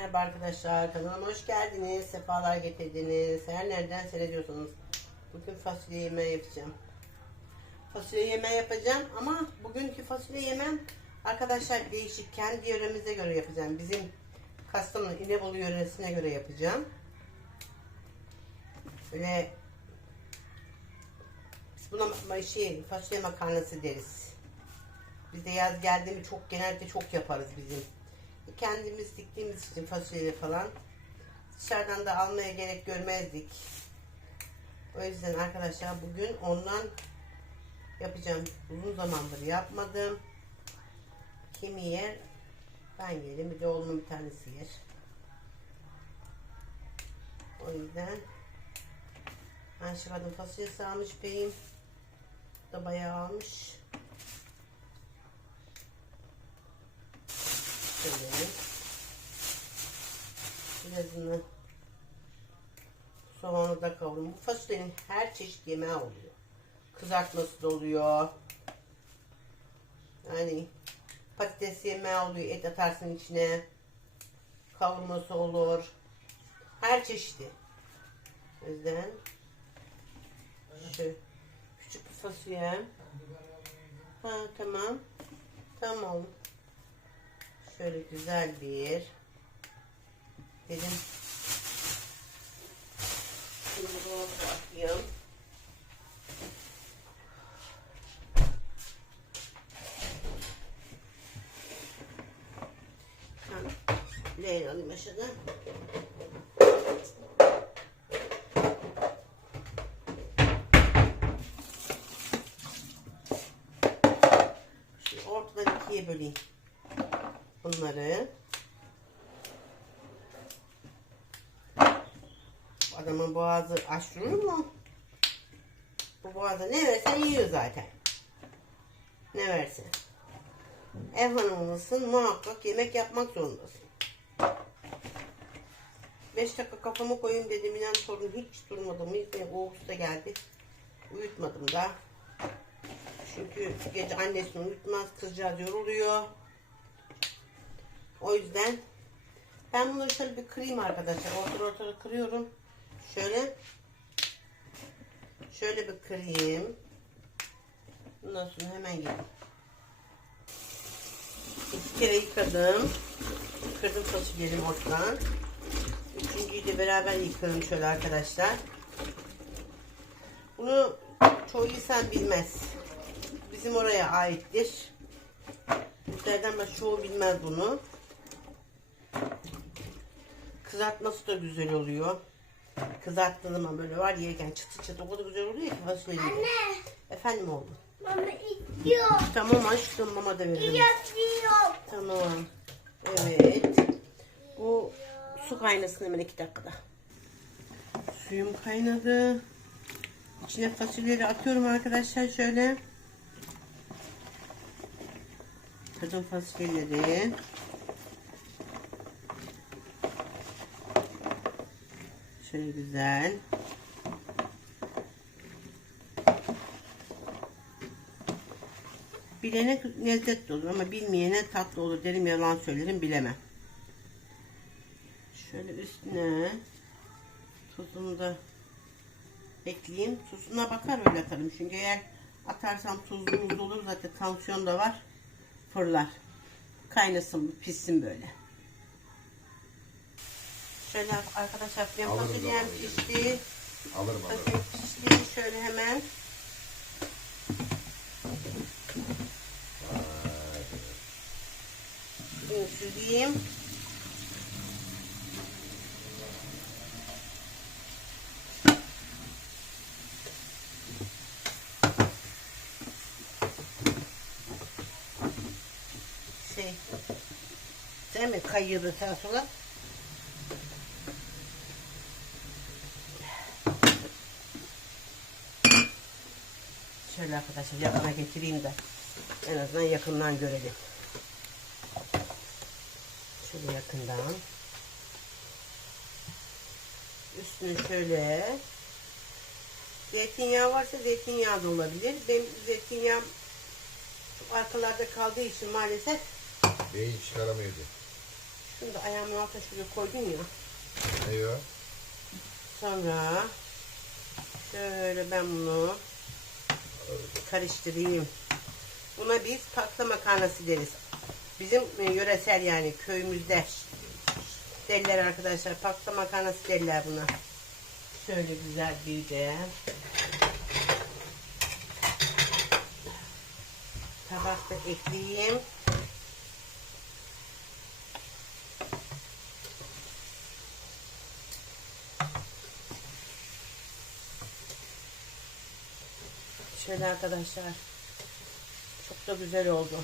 Merhaba arkadaşlar, kanalıma hoş geldiniz, sefalar getirdiniz. Her nereden seyrediyorsanız. Bugün fasulye yemeği yapacağım. Fasulye yemeği yapacağım ama bugünkü fasulye yemem arkadaşlar değişik. Kendi yöremize göre yapacağım. Bizim Kastamonu İnebolu yöresine göre yapacağım. Böyle biz buna şey, fasulye makarnası deriz. Biz de yaz geldi mi çok genelde çok yaparız bizim. Kendimiz diktiğimiz için fasulye falan dışarıdan da almaya gerek görmezdik. O yüzden arkadaşlar bugün ondan yapacağım. Uzun zamandır yapmadım. Kimi yer? Ben yerim. Bir de oğlumun bir tanesi yer. O yüzden Ayşe kadın fasulyesi almış beyim. Da bayağı almış. Şöyle. Birazını soğanı da kavururum. Bu fasulyenin her çeşit yemeği oluyor. Kızartması da oluyor. Yani patates yemeği oluyor. Et atarsın içine. Kavurması olur. Her çeşidi. O yüzden şu küçük bir fasulye. Ha tamam. Tamam. Şöyle güzel bir dedim. Bunu bırakayım. Leğen alayım aşağıda. Şimdi ortadan ikiye böleyim bunları. Bu Adamın boğazı aç durur mu? Bu boğaza ne versen yiyor zaten. Ne versen. Ev hanımısın muhakkak yemek yapmak zorundasın. Beş dakika kafamı koyayım dedim inan sorun hiç durmadım. İşte o usta geldi. Uyutmadım da. Çünkü gece annesini uyutmaz kızcağız yoruluyor. O yüzden ben bunu şöyle bir kırayım arkadaşlar. Orta orta kırıyorum. Şöyle şöyle bir kırayım. Bundan sonra hemen yedim. İki kere yıkadım. Kırdım fasulyeleri ortadan. Üçüncüyü de beraber yıkıyorum şöyle arkadaşlar. Bunu çoğu insan bilmez. Bizim oraya aittir. Bizlerden başka çoğu bilmez bunu. Kızartması da güzel oluyor. Kızarttığım zaman böyle var yerken çıtı çıtı o kadar güzel oluyor ki fasulye. Anne, Efendim oğlum. mama istiyor. Tamam aşkım mama da veririm. Yapıyor. Tamam. Evet. Bu su kaynasın hemen iki dakikada. Suyum kaynadı. İçine fasulyeleri atıyorum arkadaşlar şöyle. Kırdım fasulyeleri. Şöyle güzel. Bilene lezzetli olur ama bilmeyene tatlı olur derim yalan söylerim bilemem. Şöyle üstüne tuzumu da ekleyeyim. Tuzuna bakar öyle atarım. Çünkü eğer atarsam tuzlu olur zaten tansiyon da var. Fırlar. Kaynasın pişsin böyle. Şöyle arkadaşlar benim Alırım fasulyem pişti. Alırım alırım. Fasulye pişti. Şöyle hemen Bunu süreyim. Şey, sen mi kayıyordun sen sola? Şöyle arkadaşlar yakına getireyim de en azından yakından görelim. Şöyle yakından. Üstüne şöyle zeytinyağı varsa zeytinyağı da olabilir. Benim zeytinyağım arkalarda kaldığı için maalesef Beyin çıkaramıyordu. Şunu da ayağımın altına şöyle koydum ya. O? Sonra şöyle ben bunu karıştırayım. Buna biz patla makarnası deriz. Bizim e, yöresel yani köyümüzde derler arkadaşlar. Patla makarnası derler buna. Şöyle güzel bir de tabakta ekleyeyim. Şöyle arkadaşlar. Çok da güzel oldu.